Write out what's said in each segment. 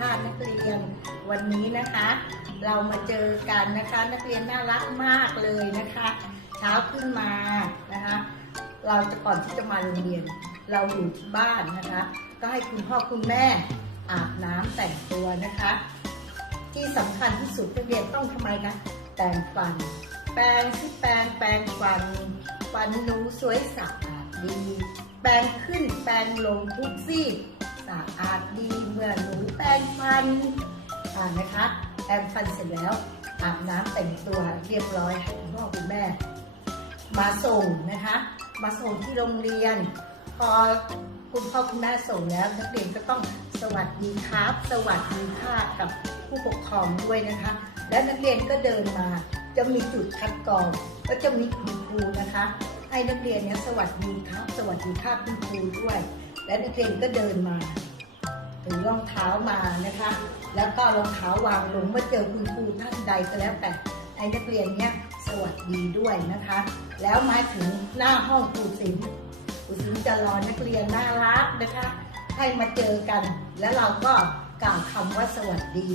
ค่ะนักเรียน วันนี้นะคะ เรามาเจอกันนะคะนักเรียนน่ารักมากเลยนะคะ เช้าขึ้นมานะคะ เราจะก่อนที่จะมาโรงเรียน เราอยู่ที่บ้านนะคะ ก็ให้คุณพ่อคุณแม่อาบน้ำแต่งตัวนะคะ ที่สำคัญที่สุดนักเรียนต้องทำไมคะแต่งฟัน แปรงที่แปรงแปรงฟันฟันหนูสวยสะอาดดี แปรงขึ้นแปรงลงทุกซี่ สะอาดดีเมื่อหนูแปรงฟันอ่านะคะแปรงฟันเสร็จแล้วอาบน้ำแต่งตัวเรียบร้อยให้คุณพ่อคุณแม่ มาส่งนะคะ มาส่งที่โรงเรียน พอคุณพ่อคุณแม่ส่งแล้วนักเรียนก็ต้องสวัสดีครับ สวัสดีค่ะกับผู้ปกครองด้วยนะคะ แล้วนักเรียนก็เดินมาจะมีจุดคัดกรอง ก็จะมีคุณครูนะคะให้นักเรียนเนี่ยสวัสดีครับ สวัสดีค่ะคุณครูด้วย และนักเรียนก็เดินมา ถือรองเท้ามานะคะ แล้วก็รองเท้าวางลงเมื่อเจอคุณครูท่านใดก็แล้วแต่ให้นักเรียนเนี่ยสวัสดีด้วยนะคะ แล้วมาถึงหน้าห้องครูศิลป์ครูศิลป์จะรอนักเรียนน่ารักนะคะ ให้มาเจอกัน แล้วเราก็กล่าวคำว่าสวัสดี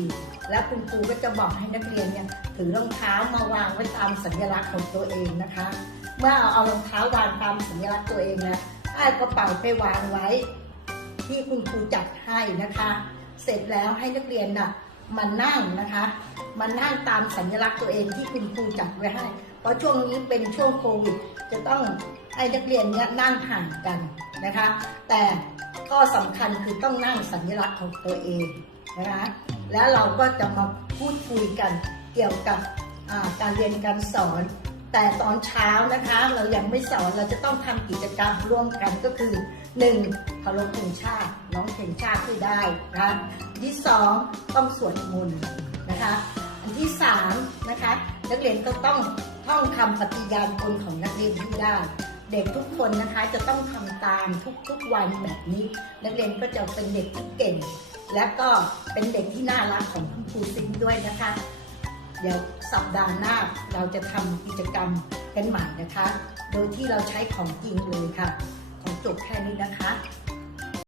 แล้วคุณครูก็จะบอกให้นักเรียนเนี่ยถือรองเท้ามาวางไว้ตามสัญลักษณ์ของตัวเองนะคะ เมื่อเอารองเท้าวางตามสัญลักษณ์ตัวเองแล้วให้กระเป๋าไปวางไว้ ที่คุณครูจัดให้นะคะ เสร็จแล้วให้นักเรียนน่ะมานั่งนะคะมานั่งตามสัญลักษณ์ตัวเองที่คุณครูจัดไว้ให้ เพราะช่วงนี้เป็นช่วงโควิด จะต้องให้นักเรียนเนี่ยนั่งห่างกันนะคะ แต่ข้อสำคัญคือต้องนั่งสัญลักษณ์ของตัวเองนะคะแล้วเราก็จะมาพูดคุยกันเกี่ยวกับการเรียนการสอน แต่ตอนเช้านะคะ เรายังไม่สอนเราจะต้องทำกิจกรรมร่วมกันก็คือ 1. เคารพเพลงชาติร้องเพลงชาติที่ได้นะคะที่ 2 ต้องสวดมนต์นะคะ อันที่3นะคะนักเรียนก็ต้องท่องคำปฏิญาณตนของนักเรียนที่ได้ เด็กทุกคนนะคะจะต้องทำตามทุกๆวันแบบนี้ นักเรียนก็จะเป็นเด็กที่เก่ง และก็เป็นเด็กที่น่ารักของคุณครูซิงด้วยนะคะ ดี๋ยวสัปดาห์หน้าเราจะทำกิจกรรมกันใหม่นะคะ โดยที่เราใช้ของจริงเลยค่ะ ของจบแค่นี้นะคะ